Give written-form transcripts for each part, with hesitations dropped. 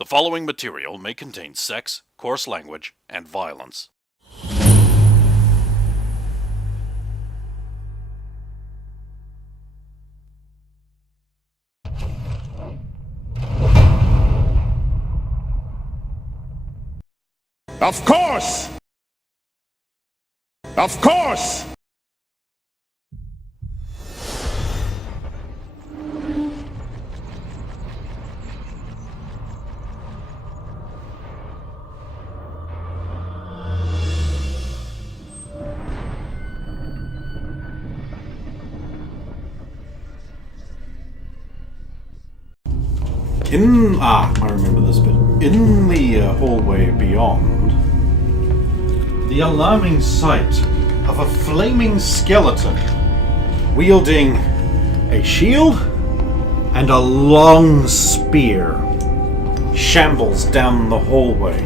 The following material may contain sex, coarse language, and violence. Of course! Of course! I remember this bit. In the hallway beyond, the alarming sight of a flaming skeleton wielding a shield and a long spear shambles down the hallway.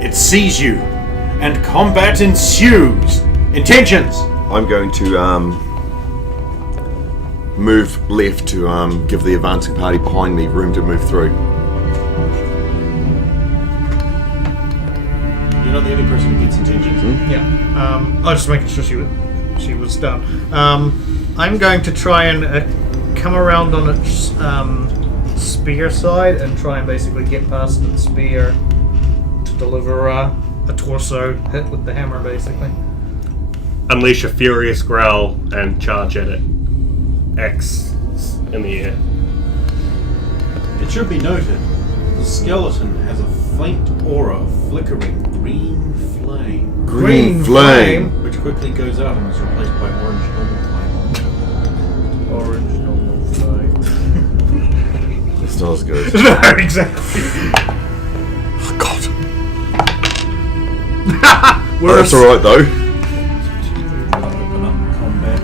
It sees you, and combat ensues. Intentions! I'm going to move left to give the advancing party behind me room to move through. You're not the only person who gets intentions. Yeah. I was just making sure she was done. I'm going to try and come around on its spear side and try and basically get past its spear to deliver a torso hit with the hammer, basically. Unleash a furious growl and charge at it. X in the air. It should be noted, the skeleton has a faint aura of flickering green flame. Green flame? Which quickly goes out and is replaced by orange normal flame. Orange normal flame. It's not as good. No, exactly. Oh, God. Well, that's alright though. Open up combat.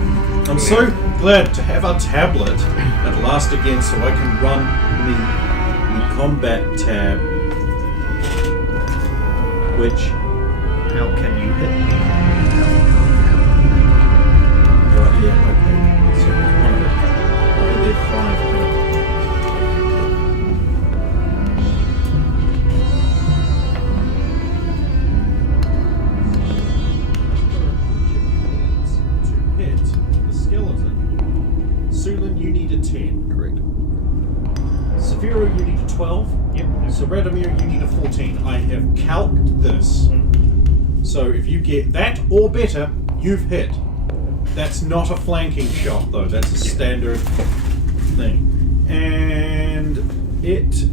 I'm so glad to have a tablet at last again so I can run the combat tab. Which... How can you hit me? Right, yeah, okay. So there's one of it. Oh, there are five. To hit the skeleton, Sulan, you need a 10. Correct. Severo, you need a 12. Yep. So Radomir, you need a 14. I have calced this. So if you get that or better, you've hit. That's not a flanking shot, though. That's a standard thing. And it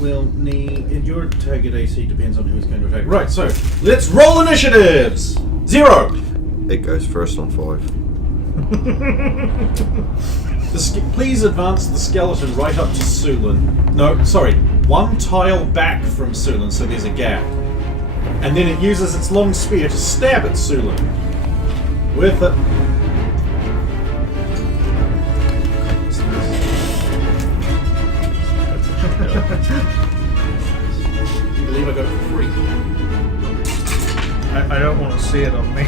will need... Your target AC depends on who's going to attack. Right, so let's roll initiatives! 0! It goes first on 5. Please advance the skeleton right up to Sulan. No, sorry. One tile back from Sulan, so there's a gap. And then it uses its long spear to stab at Sulan. With it. You believe I got it for free? I don't want to see it on me.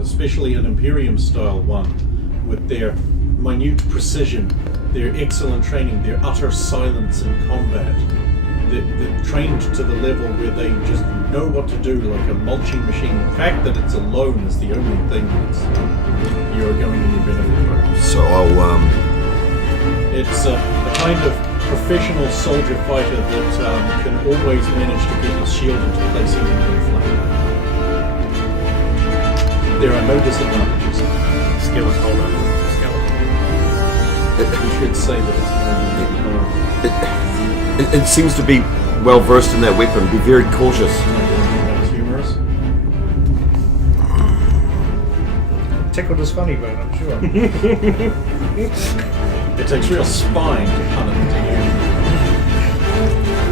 Especially an Imperium-style one, with their minute precision, their excellent training, their utter silence in combat. They're trained to the level where they just know what to do, like a mulching machine. The fact that it's alone is the only thing that's you're going to be benefit from. So I'll It's a kind of professional soldier fighter that can always manage to get his shield into place even when flanked. There are no disadvantages. Skill is hold up. You should say that it's It seems to be well versed in that weapon. Be very cautious. That's humorous. Tickled is funny, but I'm sure. It takes real spine to pun it into you.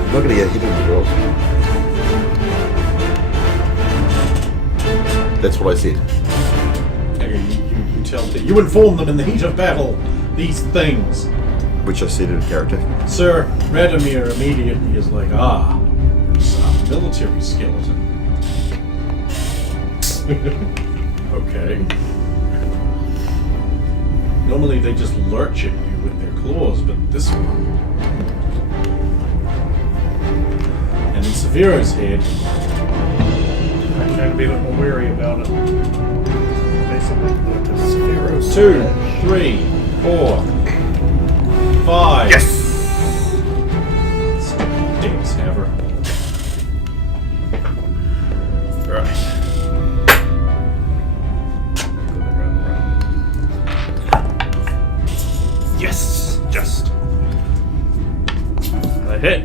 I'm not going to get hit in the girls. That's what I said. Okay, you tell that you inform them in the heat of battle these things. Which I said in character. Sir Radomir immediately is like, it's a military skeleton. Okay. Normally they just lurch at you with their claws, but this one. And in Severo's head, I'm going to be a bit more wary about it. Basically. Severo's 2, 3, 4, 5. Yes! Damn Snapper. Right. Yes! Just. I hit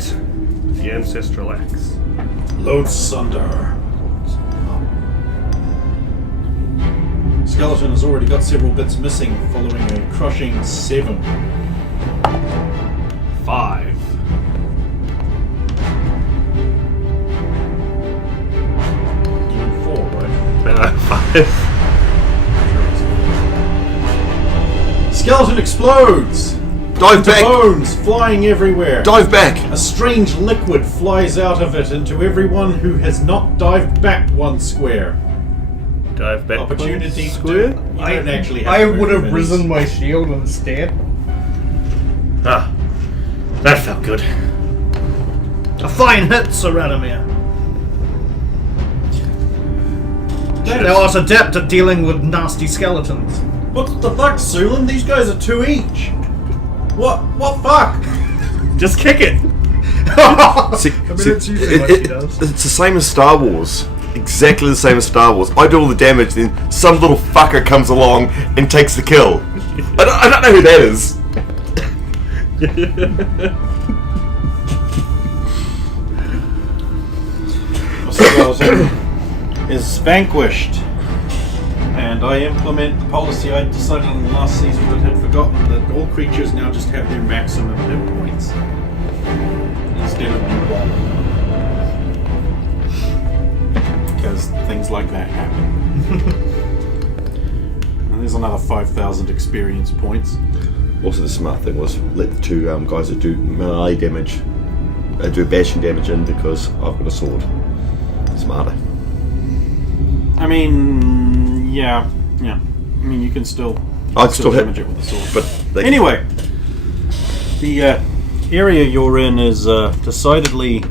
the ancestral axe. Load Sunder. Skeleton has already got several bits missing following a crushing 7. 5. You need 4, right? 5. Skeleton explodes! Dive Into back! bones flying everywhere. Dive back! A strange liquid flies out of it into everyone who has not dived back 1 square. Dive back. Opportunity square. to do. You don't actually have I to would have move risen minis. my shield instead. Ah. That felt good. A fine hit, Sir Radomir. Thou art adept at dealing with nasty skeletons. What the fuck, Sulin? These guys are 2 each. What fuck? Just kick it! See, it's usually what she does. it's the same as Star Wars. Exactly the same as Star Wars. I do all the damage, then some little fucker comes along and takes the kill. I don't know who that is. Skeleton is vanquished. And I implement the policy I decided on the last season but had forgotten, that all creatures now just have their maximum hit points. Instead of new one. Because things like that happen. And there's another 5,000 experience points. Also, the smart thing was let the 2 guys that do melee damage do bashing damage in because I've got a sword. Smarter. I mean, yeah. I mean, you can still I'd still hit, damage it with a sword. but they Anyway, the area you're in is decidedly.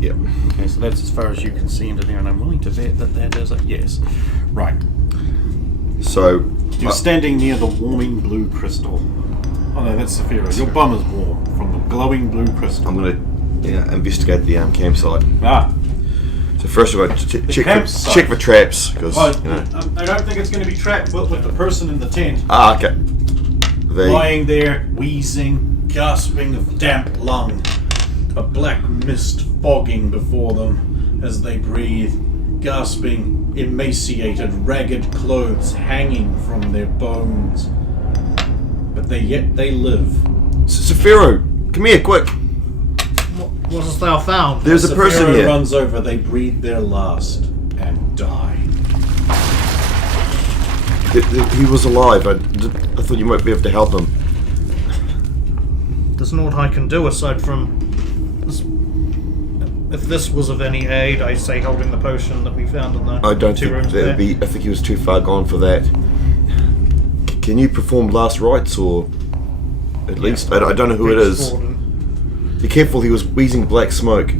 Yeah. Okay, so that's as far as you can see into there, and I'm willing to bet that that is a yes. Right. So You're standing near the warming blue crystal. Oh no, that's Saphira. Your bum is warm from the glowing blue crystal. I'm gonna investigate the campsite. Ah. So first of all, check campsite. for traps because Oh, you know. I don't think it's going to be trapped with the person in the tent. Ah, okay. They Lying there, wheezing, gasping of damp lung. A black mist fogging before them as they breathe. Gasping, emaciated, ragged clothes hanging from their bones. But yet they live. Saphiro, come here, quick. What hast thou found? There's a person Saphira here. runs over, they breathe their last and die. He was alive. I thought you might be able to help him. There's naught I can do aside from this. If this was of any aid, I say holding the potion that we found in the I don't 2 think rooms that there. would be. I think he was too far gone for that. Can you perform last rites or at least? I don't know who it is. Forward and Be careful. He was wheezing black smoke.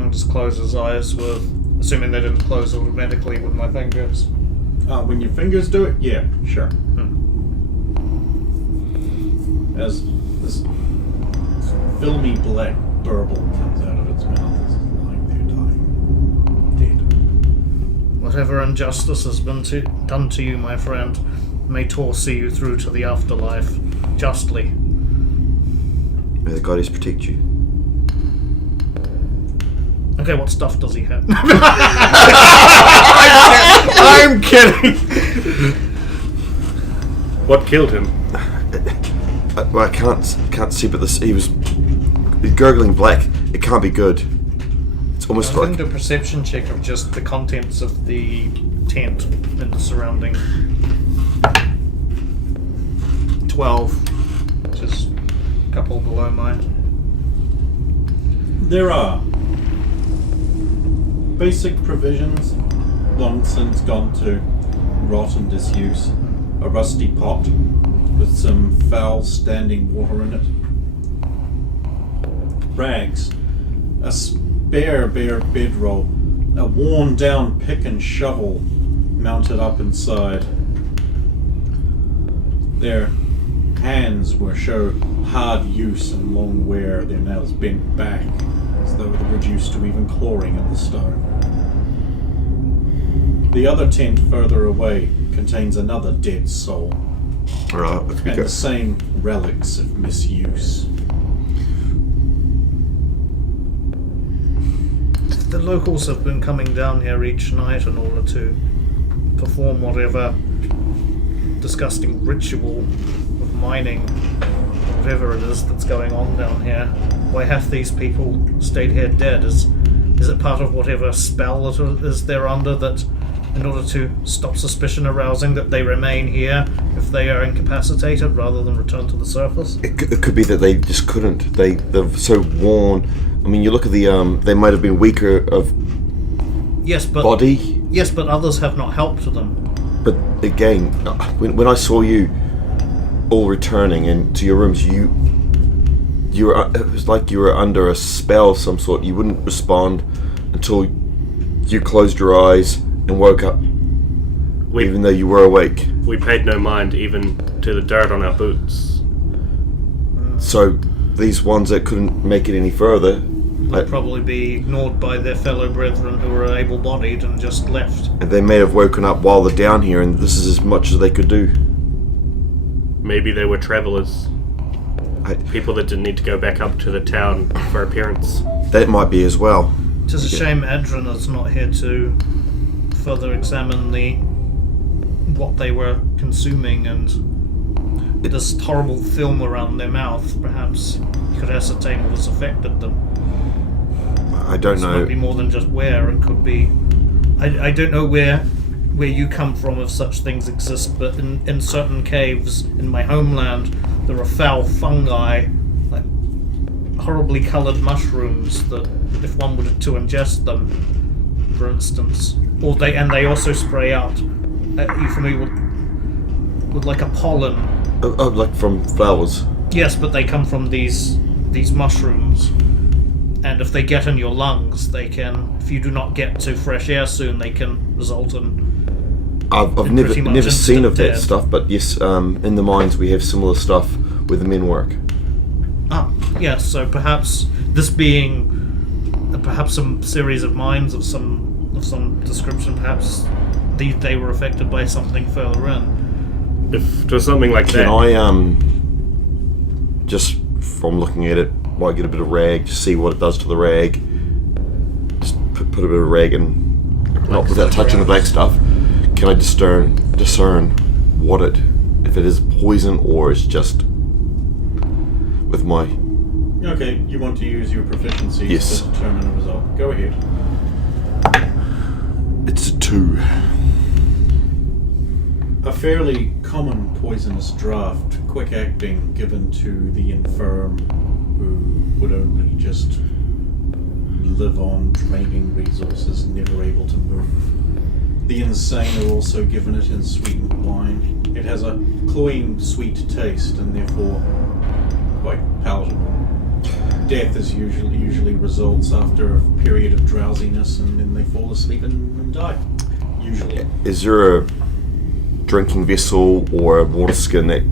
I'll just close his eyes with, assuming they didn't close automatically with my fingers. When your fingers do it, yeah, sure. filmy black burble comes out of its mouth as it's lying there dying. Dead. Whatever injustice has been done to you, my friend, may Tor see you through to the afterlife justly. May the goddess protect you. Okay, what stuff does he have? I'm kidding. What killed him? Well, I can't see, but he was gurgling black. It can't be good. It's almost I'm going like to do a perception check of just the contents of the tent and the surrounding. 12, which is a couple below mine. There are basic provisions, long since gone to rot and disuse. A rusty pot with some foul standing water in it. Rags, a spare bare bedroll, a worn down pick and shovel mounted up inside. Their hands show hard use and long wear, their nails bent back as though they were reduced to even clawing at the stone. The other tent further away contains another dead soul. Alright, let's And the same relics of misuse. The locals have been coming down here each night in order to perform whatever disgusting ritual of mining, whatever it is that's going on down here. Why have these people stayed here dead? Is it part of whatever spell that is they're under, that in order to stop suspicion arousing, that they remain here if they are incapacitated rather than return to the surface? It could be that they just couldn't. They're so worn. I mean, you look at the they might have been weaker of body. Yes, but others have not helped them. But again, when I saw you all returning into your rooms, you were, it was like you were under a spell of some sort. You wouldn't respond until you closed your eyes and woke up, even though you were awake. We paid no mind even to the dirt on our boots. So these ones that couldn't make it any further Would probably be ignored by their fellow brethren who are able-bodied and just left. and they may have woken up while they're down here, and this is as much as they could do. Maybe they were travelers. People that didn't need to go back up to the town for appearance. That might be as well. It is a shame Adrian is not here to further examine what they were consuming and this horrible film around their mouth. Perhaps you could ascertain what has affected them. I don't It know. might be more than just wear. It could be. I don't know where you come from if such things exist, but in certain caves in my homeland there are foul fungi, like horribly coloured mushrooms that if one were to ingest them, for instance, they also spray out. Are you familiar with like a pollen? Oh, like from flowers. Yes, but they come from these mushrooms, and if they get in your lungs, they can. If you do not get to fresh air soon, they can result in. I've And pretty much never seen of that death. stuff, but yes, in the mines we have similar stuff where the men work. Yes. So perhaps this being perhaps some series of mines of some description, perhaps they were affected by something further in. If it was something like Can that, I just from looking at it, might get a bit of rag, just see what it does to the rag. Just put a bit of rag in, not without touching the black stuff. Can I discern what if it is poison or it's just with my. Okay, you want to use your proficiency Yes. to determine a result. Go ahead. It's a 2. A fairly common poisonous draught, quick acting, given to the infirm who would only just live on draining resources, never able to move. The insane are also given it in sweetened wine. It has a cloying sweet taste and therefore quite palatable. Death is usually results after a period of drowsiness, and then they fall asleep and die. Usually. Is there a drinking vessel or a water skin that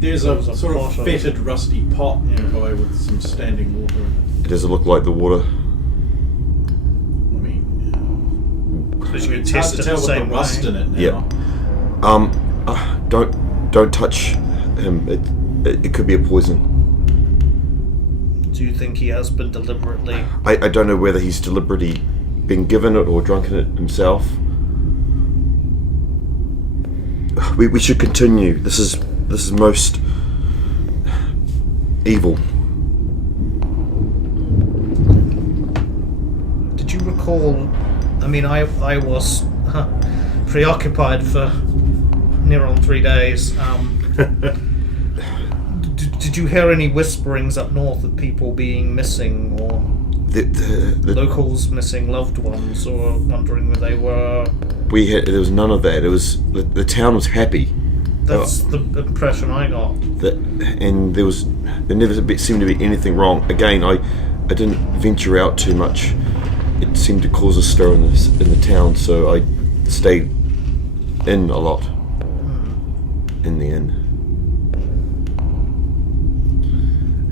There's There a was a sort pot of of- fetid, rusty pot nearby with some standing water in it. Does it look like the water? I mean, But you can it's hard test to it tell the with same the rust way. in it now. Yeah. Don't touch him. It could be a poison. Do you think he has been deliberately? I don't know whether he's deliberately been given it or drunken it himself. We should continue. This is most evil. Did you recall? I mean, I was preoccupied for near on 3 days. Did you hear any whisperings up north of people being missing, or The locals missing loved ones, or wondering where they were? there was none of that. It was the town was happy. That's the impression I got. And there never seemed to be anything wrong. Again, I didn't venture out too much. It seemed to cause a stir in the town, so I stayed in a lot. In the inn.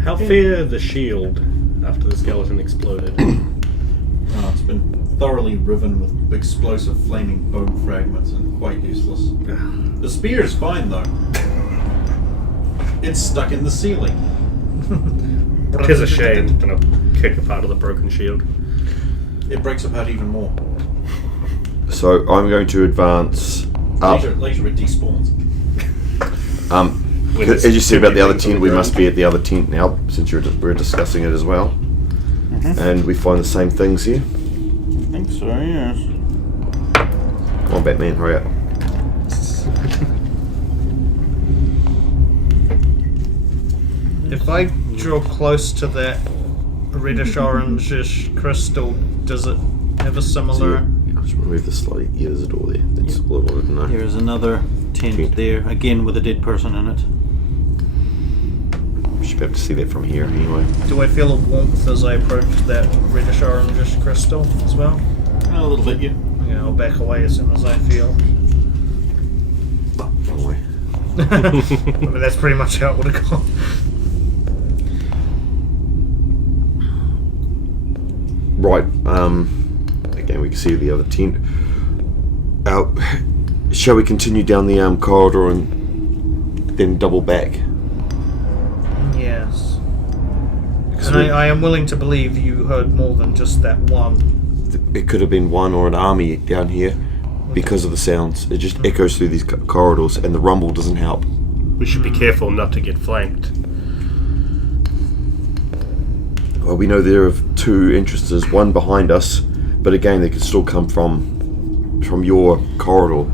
How fair the shield after the skeleton exploded? Oh, it's been thoroughly riven with explosive flaming bone fragments and quite useless. The spear is fine though. It's stuck in the ceiling. Tis a shame, and I'll kick a part of the broken shield. It breaks apart even more. So I'm going to advance up. Later it despawns. As you said about the other tent, we must be at the other tent now, since we're discussing it as well. And we find the same things here. I think so, yes. Come on, Batman, hurry up. If I draw close to that reddish orangish crystal, does it have a similar? I'll just remove this slightly. Yeah, there's a door there. That's all I wanted to know. There's another tent there, again with a dead person in it. Should be able to see that from here anyway. Do I feel a warmth as I approach that reddish orangish crystal as well? A little bit, yeah. Yeah, I'll back away as soon as I feel. Oh, wrong way. I mean, that's pretty much how it would have gone. Right. Again, we can see the other tent. Shall we continue down the corridor and then double back? Yes. Because And I am willing to believe you heard more than just that one. it could have been one or an army down here because of the sounds. It just echoes through these corridors, and the rumble doesn't help. We should be careful not to get flanked. Well, we know there are two entrances, one behind us, but again, they could still come from your corridor.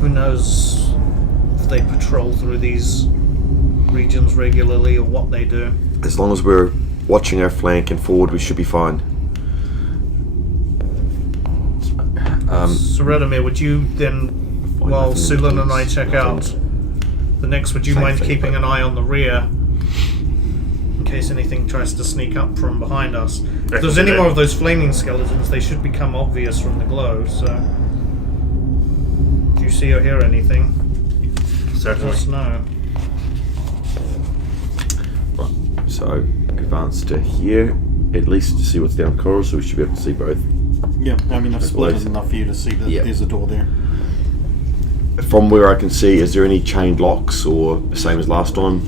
Who knows if they patrol through these regions regularly or what they do. As long as we're watching our flank and forward, we should be fine. Seredimir, would you then, while nothing Sulan and I intense, check nothing. out the next, would you Same mind thing, keeping but- an eye on the rear in case anything tries to sneak up from behind us? If there's any more of those flaming skeletons, they should become obvious from the glow, so... Do you see or hear anything? Let Certainly. us know. Right, so advance to here, at least to see what's down the corridor, so we should be able to see both. Yeah, I mean, I've split Both. it enough for you to see that Yeah. there's a door there. From where I can see, is there any chained locks, or the same as last time,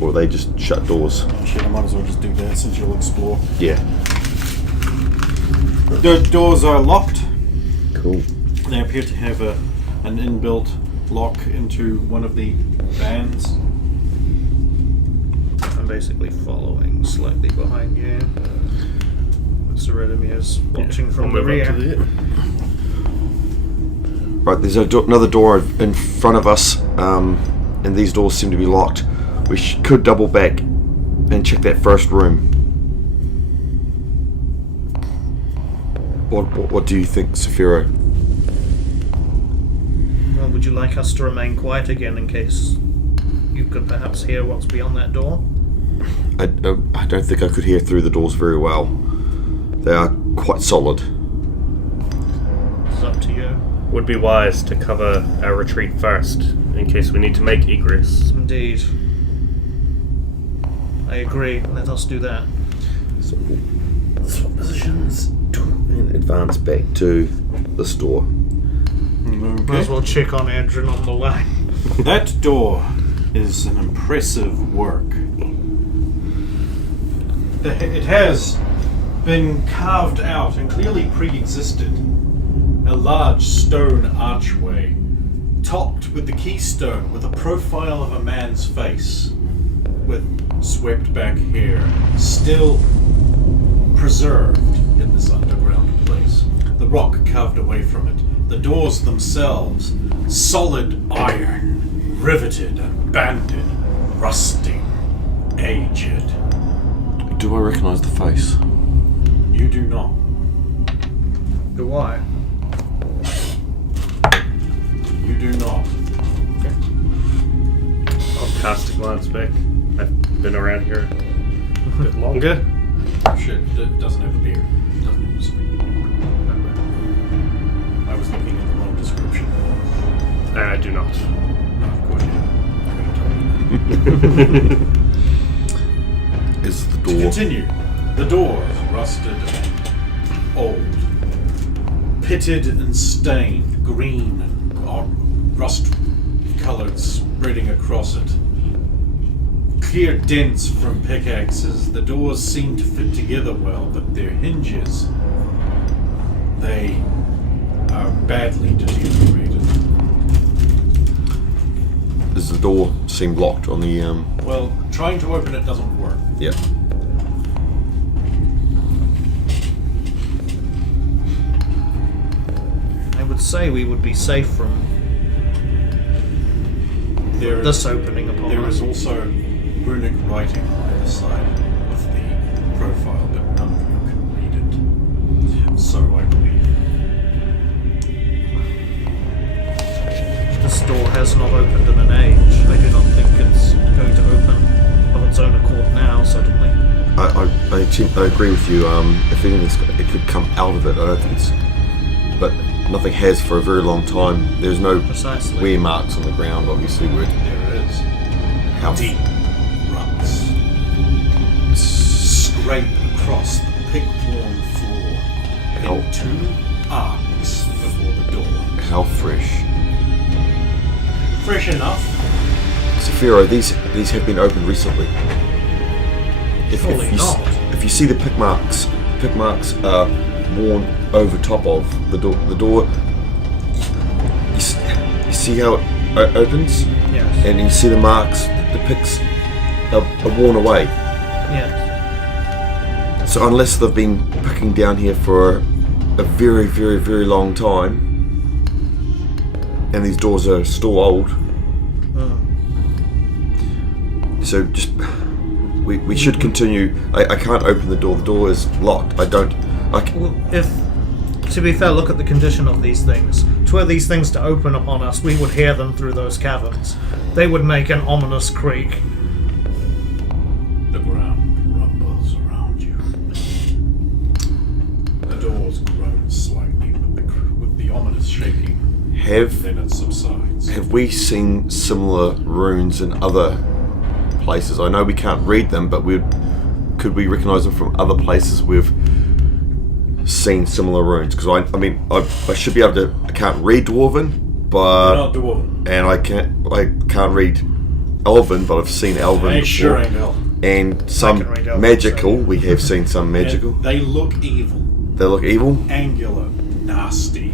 or are they just shut doors? Shit, I might as well just do that since you'll explore. Yeah. The doors are locked. Cool. They appear to have an inbuilt lock into one of the vans. I'm basically following slightly behind you. Seredimir's watching from the We'll move up rear. to the- Right, there's another door in front of us, and these doors seem to be locked. We could double back and check that first room. What do you think, Saphira? Well, would you like us to remain quiet again in case you could perhaps hear what's beyond that door? I don't think I could hear through the doors very well. They are quite solid. It's up to you. would be wise to cover our retreat first, in case we need to make egress. Indeed. I agree. Let us do that. So swap positions and advance back to the store. Might as well check on Adrian on the way. That door is an impressive work. It has been carved out and clearly pre-existed. A large stone archway, topped with the keystone with a profile of a man's face, with swept back hair, still preserved in this underground place. The rock carved away from it. The doors themselves, solid iron, riveted and banded, rusting, aged. Do I recognise the face? You do not. Do I? You do not. I'll cast a glance back. I've been around here a bit longer. Shit, it doesn't have a beard. It doesn't have a speak. I was looking at the wrong description. I do not. No, of course you didn't. I'm going to tell you that. Is the To door... continue, the doors rusted and old, pitted and stained, green and rust-coloured, spreading across it. Clear dents from pickaxes. The doors seem to fit together well, but their hinges, they are badly deteriorated. Does the door seem locked on the... Well, trying to open it doesn't work. Yeah. I would say we would be safe from this opening upon There us. is also runic writing on either side of the profile, but none of you can read it. So I believe. This door has not opened in an age. I do not think it's going to open of its own accord now, suddenly. I agree with you. If anything, it could come out of it. I don't think it's... But nothing has for a very long time. There's no Precisely. wear marks on the ground, obviously. Where There is how deep ruts scrape across the pig-worn floor How- in two arcs before the door. how fresh. Fresh enough. Saphiro, these have been opened recently. Surely not. If you see the pick marks are worn over top of the door. The door. You see how it opens, Yes. and you see the marks. The picks are worn away. Yes. So unless they've been picking down here for a very, very, very long time, and these doors are still old, so just we should continue. I can't open the door. The door is locked. Well, if, to be fair, look at the condition of these things. Were these things to open upon us, we would hear them through those caverns. They would make an ominous creak. The ground rumbles around you. The doors groan slightly with the ominous shaking. Then it subsides. Have we seen similar runes in other places? I know we can't read them, but could we recognise them from other places we've seen similar runes? Because I should be able to. I can't read Dwarven, You're but not dwarven. and I can't read Elven, but I've seen Elven They before. sure ain't elven. And some can read Elven, magical. so- We have seen some magical. And they look evil, They look evil, angular, nasty.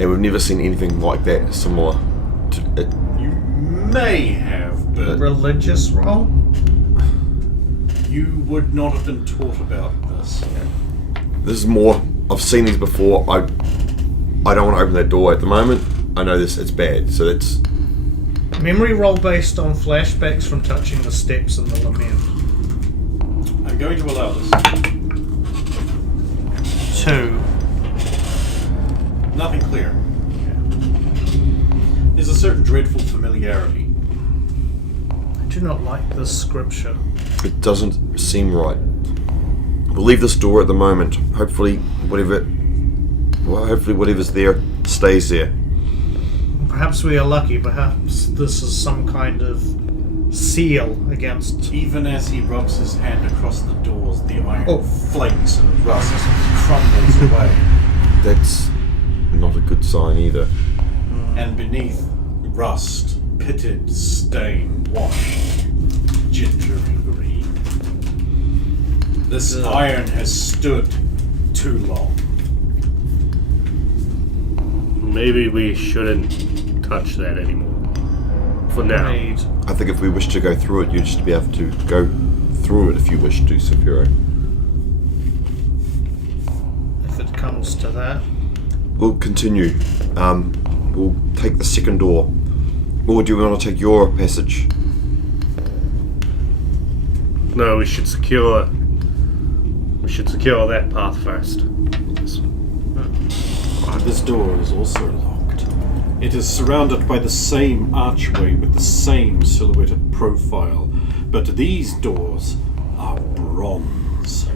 and we've never seen anything like that similar to it. You may have, but Religious roll? you would not have been taught about this. This is more. I've seen these before. I don't want to open that door at the moment. I know it's bad. So that's Memory roll based on flashbacks from touching the steps in the lament. I'm going to allow this. 2. Nothing clear. There's a certain dreadful familiarity. I do not like this scripture. it doesn't seem right. We'll leave this door at the moment. Hopefully whatever's there stays there. Perhaps we are lucky. Perhaps this is some kind of seal against. Even as he rubs his hand across the doors, the iron flakes and rust crumbles away. That's not a good sign either. And beneath, rust, pitted, stain, washed, gingery green. This iron has stood too long. Maybe we shouldn't touch that anymore. For now. Made. I think if we wish to go through it, you'd just be able to go through it if you wish to, Saphiro. If it comes to that. We'll continue. We'll take the second door. Or do you want to take your passage? No, we should secure that path first. This door is also locked. It is surrounded by the same archway with the same silhouetted profile, but these doors are bronze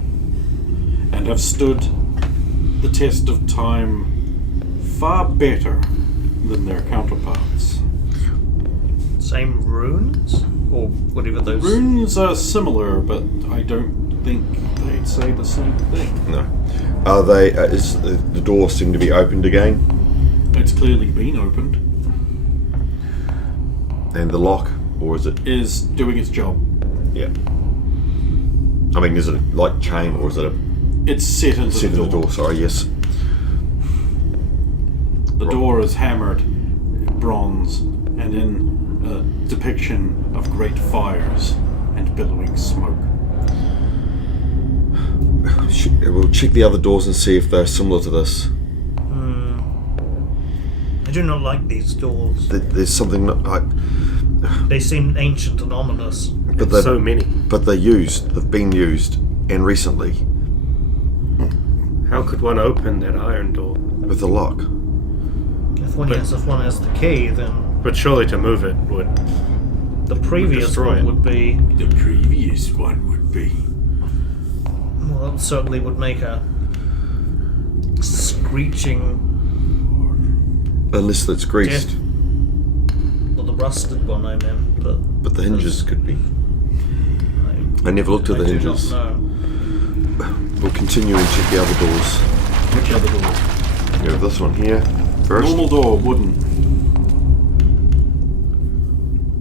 and have stood the test of time far better than their counterparts. Same runes? Or whatever those. Runes are similar, but I don't think they'd say the same thing. No. Are they? Is the door seem to be opened again? It's clearly been opened. And the lock, or is it? Is doing its job. Yeah. I mean, is it a like chain, or is it a It's set into set the in the door? Sorry, yes. The door is hammered bronze and in a depiction of great fires and billowing smoke. We'll check the other doors and see if they're similar to this. I do not like these doors. There's something like, They seem ancient and ominous. but they're So many. But they're used. They've been used, and recently How could one open that iron door? with the lock. If one has the key, then But surely to move it would. the previous destroy one it. would be. The previous one would be. Well, that certainly would make a screeching. Unless it's greased. Well, the rusted one, I meant. But the hinges could be. I never looked at the do not hinges. know. We'll continue and check the other doors. Which other doors? We have this one here first. Normal door, wooden.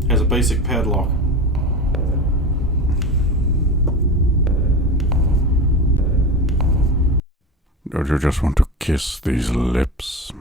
Has a basic padlock. Don't you just want to kiss these lips?